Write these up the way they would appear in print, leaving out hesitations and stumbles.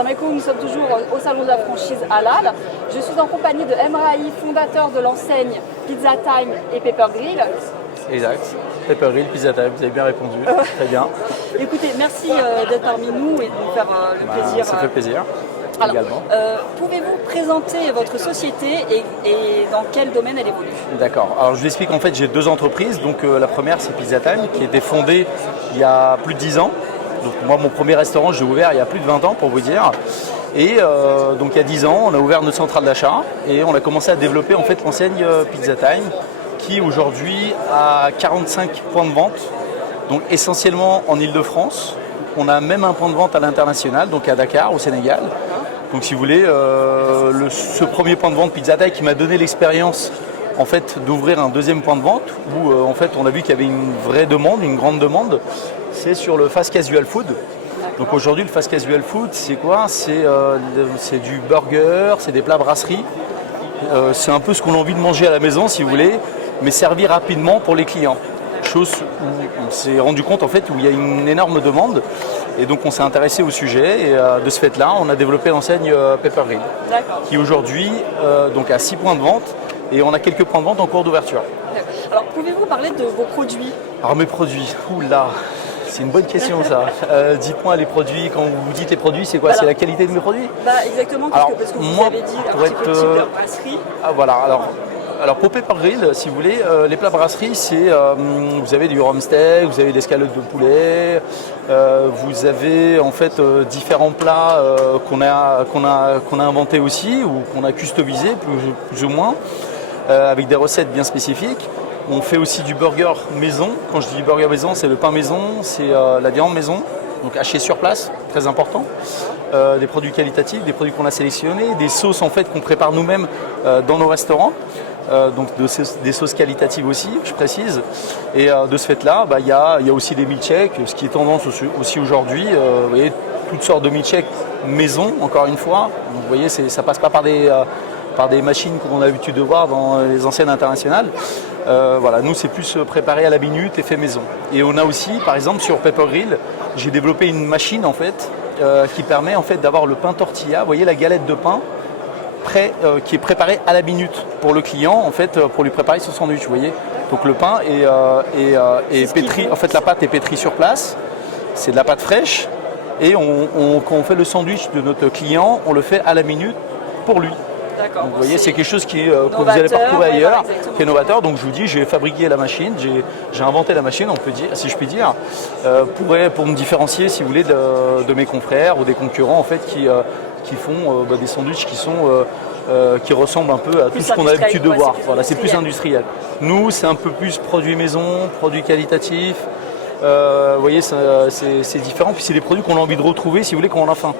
Salam alaikum, nous sommes toujours au salon de la franchise Halal. Je suis en compagnie de Emrahi, fondateur de l'enseigne Pizza Time et Pepper Grill. Exact. Pepper Grill, Pizza Time, vous avez bien répondu. Très bien. Écoutez, merci d'être parmi nous et de nous faire le plaisir. Ça fait plaisir. Alors, également. Pouvez-vous présenter votre société et dans quel domaine elle évolue? D'accord. Alors je vous explique, en fait j'ai deux entreprises. Donc la première c'est Pizza Time qui a été fondée il y a plus de 10 ans. Donc moi mon premier restaurant je l'ai ouvert il y a plus de 20 ans pour vous dire. Et donc il y a 10 ans on a ouvert notre centrale d'achat et on a commencé à développer en fait l'enseigne Pizza Time qui aujourd'hui a 45 points de vente, donc essentiellement en Ile-de-France. On a même un point de vente à l'international, donc à Dakar au Sénégal. Donc si vous voulez, ce premier point de vente Pizza Time qui m'a donné l'expérience en fait d'ouvrir un deuxième point de vente où en fait on a vu qu'il y avait une vraie demande, une grande demande, c'est sur le fast casual food. Donc aujourd'hui le fast casual food c'est quoi? C'est du burger, c'est des plats brasserie. C'est un peu ce qu'on a envie de manger à la maison si vous voulez, mais servi rapidement pour les clients. Chose où on s'est rendu compte en fait où il y a une énorme demande. Et donc on s'est intéressé au sujet et de ce fait-là, on a développé l'enseigne Pepper Grill, qui aujourd'hui donc a 6 points de vente et on a quelques points de vente en cours d'ouverture. Alors pouvez-vous parler de vos produits? Alors mes produits, oula, c'est une bonne question ça. Dites-moi les produits, quand vous dites les produits, c'est quoi? C'est la qualité de mes produits? Exactement, alors, parce que vous moi, avez dit un pour petit peu être, type de brasserie. Ah voilà, alors pour Pepper Grill, si vous voulez, les plats brasserie, c'est vous avez du rhum steak, vous avez l'escalope de poulet, vous avez en fait différents plats qu'on a inventés aussi ou qu'on a customisés plus ou moins avec des recettes bien spécifiques. On fait aussi du burger maison. Quand je dis burger maison, c'est le pain maison, c'est la viande maison, donc haché sur place, très important. Des produits qualitatifs, des produits qu'on a sélectionnés, des sauces en fait qu'on prépare nous-mêmes dans nos restaurants. Donc des sauces qualitatives aussi, je précise. Et de ce fait-là, il y a aussi des milkshakes, ce qui est tendance aussi aujourd'hui. Vous voyez, toutes sortes de milkshakes maison, encore une fois. Donc, vous voyez, ça passe pas par des machines qu'on a l'habitude de voir dans les enseignes internationales. Voilà, nous c'est plus préparé à la minute et fait maison. Et on a aussi, par exemple, sur Pepper Grill, j'ai développé une machine en fait qui permet en fait d'avoir le pain tortilla. Vous voyez la galette de pain qui est préparé à la minute pour le client en fait pour lui préparer son sandwich. Vous voyez, donc le pain est pétri. En fait, la pâte est pétrie sur place. C'est de la pâte fraîche et quand on fait le sandwich de notre client, on le fait à la minute pour lui. Donc, vous voyez, c'est quelque chose que vous n'allez pas retrouver ailleurs, qui est novateur. Donc je vous dis, j'ai fabriqué la machine, j'ai inventé la machine, on peut dire, si je puis dire, pour me différencier, si vous voulez, de mes confrères ou des concurrents en fait qui font des sandwichs qui ressemblent un peu à tout ce qu'on a l'habitude de voir. Voilà, c'est plus industriel. Nous, c'est un peu plus produit maison, produit qualitatif. Vous voyez, c'est différent. Puis c'est des produits qu'on a envie de retrouver, si vous voulez, quand on a faim.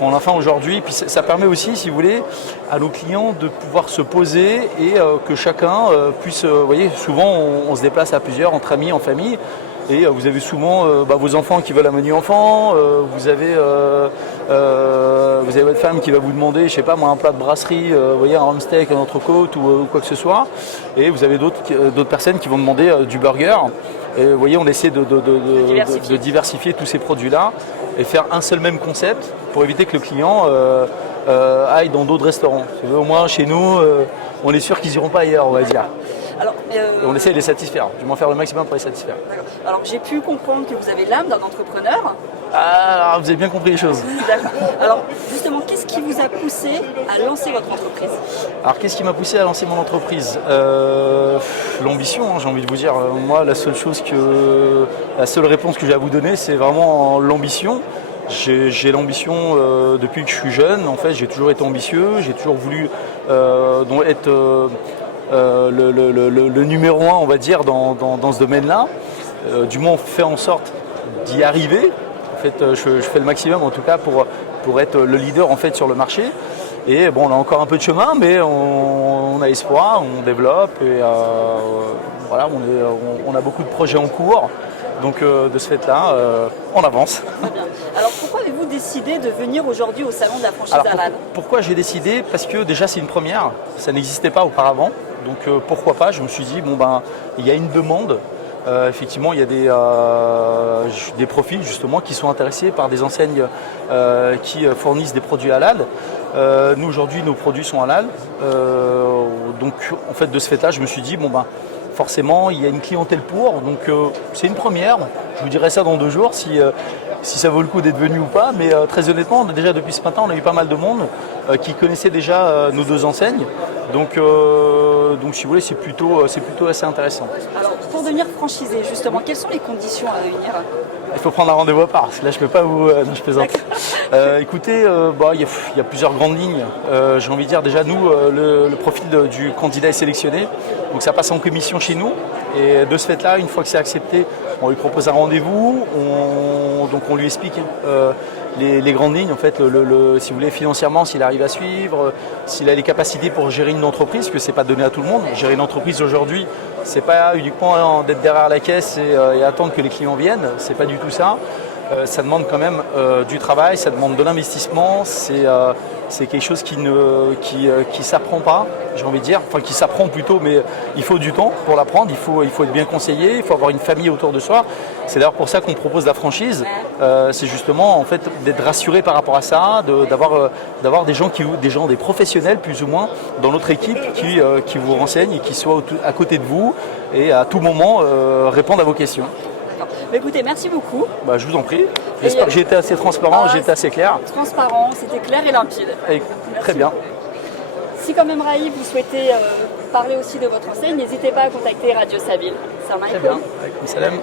On a faim aujourd'hui, puis ça permet aussi, si vous voulez, à nos clients de pouvoir se poser et que chacun puisse, vous voyez, souvent on se déplace à plusieurs, entre amis, en famille, et vous avez souvent vos enfants qui veulent un menu enfant, vous avez votre femme qui va vous demander, je sais pas moi, un plat de brasserie, vous voyez, un rhum steak, un entrecôte ou quoi que ce soit, et vous avez d'autres personnes qui vont demander du burger. Et vous voyez, on essaie de diversifier tous ces produits-là et faire un seul même concept pour éviter que le client aille dans d'autres restaurants. Au moins, chez nous, on est sûr qu'ils n'iront pas ailleurs, on va dire. Alors, on essaie de les satisfaire, du moins faire le maximum pour les satisfaire. Alors, j'ai pu comprendre que vous avez l'âme d'un entrepreneur. Ah, vous avez bien compris les choses. Alors, justement, qu'est-ce qui vous a poussé à lancer votre entreprise? Alors, qu'est-ce qui m'a poussé à lancer mon entreprise? L'ambition, hein, j'ai envie de vous dire. Moi, la seule réponse que j'ai à vous donner, c'est vraiment l'ambition. J'ai l'ambition depuis que je suis jeune. En fait, j'ai toujours été ambitieux. J'ai toujours voulu être le numéro 1, on va dire, dans ce domaine-là. Du moins, on fait en sorte d'y arriver. En fait, je fais le maximum, en tout cas, pour être le leader en fait sur le marché. Et bon, on a encore un peu de chemin, mais on a espoir, on développe et voilà, on a beaucoup de projets en cours. Donc de ce fait-là, on avance. Très bien. Alors pourquoi avez-vous décidé de venir aujourd'hui au salon de la franchise Halal? Pourquoi j'ai décidé? Parce que déjà c'est une première, ça n'existait pas auparavant. Donc pourquoi pas? Je me suis dit, bon ben, il y a une demande. effectivement, il y a des profils justement qui sont intéressés par des enseignes qui fournissent des produits halal. Nous aujourd'hui, nos produits sont halal. Donc en fait, de ce fait-là, je me suis dit, bon ben, forcément, il y a une clientèle pour. Donc c'est une première. Je vous dirai ça dans 2 jours si ça vaut le coup d'être venu ou pas. Mais très honnêtement, déjà depuis ce matin, on a eu pas mal de monde qui connaissait déjà nos 2 enseignes. Donc si vous voulez, c'est plutôt assez intéressant. Alors, pour devenir franchisé, justement, quelles sont les conditions à réunir? Il faut prendre un rendez-vous à part, parce que là je ne peux pas vous... non, je plaisante. Écoutez, il y a plusieurs grandes lignes. J'ai envie de dire déjà, nous, le profil du candidat est sélectionné. Donc ça passe en commission chez nous. Et de ce fait-là, une fois que c'est accepté, on lui propose un rendez-vous. Donc on lui explique les grandes lignes, en fait, si vous voulez, financièrement, s'il arrive à suivre, s'il a les capacités pour gérer une entreprise, parce que ce n'est pas donné à tout le monde. Gérer une entreprise aujourd'hui, c'est pas uniquement d'être derrière la caisse et attendre que les clients viennent, c'est pas du tout ça. Ça demande quand même du travail, ça demande de l'investissement, c'est quelque chose qui s'apprend pas, j'ai envie de dire, enfin qui s'apprend plutôt, mais il faut du temps pour l'apprendre, il faut être bien conseillé, il faut avoir une famille autour de soi. C'est d'ailleurs pour ça qu'on propose la franchise, c'est justement en fait d'être rassuré par rapport à ça, d'avoir des professionnels plus ou moins dans notre équipe qui vous renseignent et qui soient à côté de vous et à tout moment répondent à vos questions. Écoutez, merci beaucoup. Je vous en prie. J'espère que j'ai été assez transparent, j'ai été assez clair. Transparent, c'était clair et limpide. Très bien. Si comme Emrahi, vous souhaitez parler aussi de votre enseigne, n'hésitez pas à contacter Radio Sabine. Très bien. Avec Salem.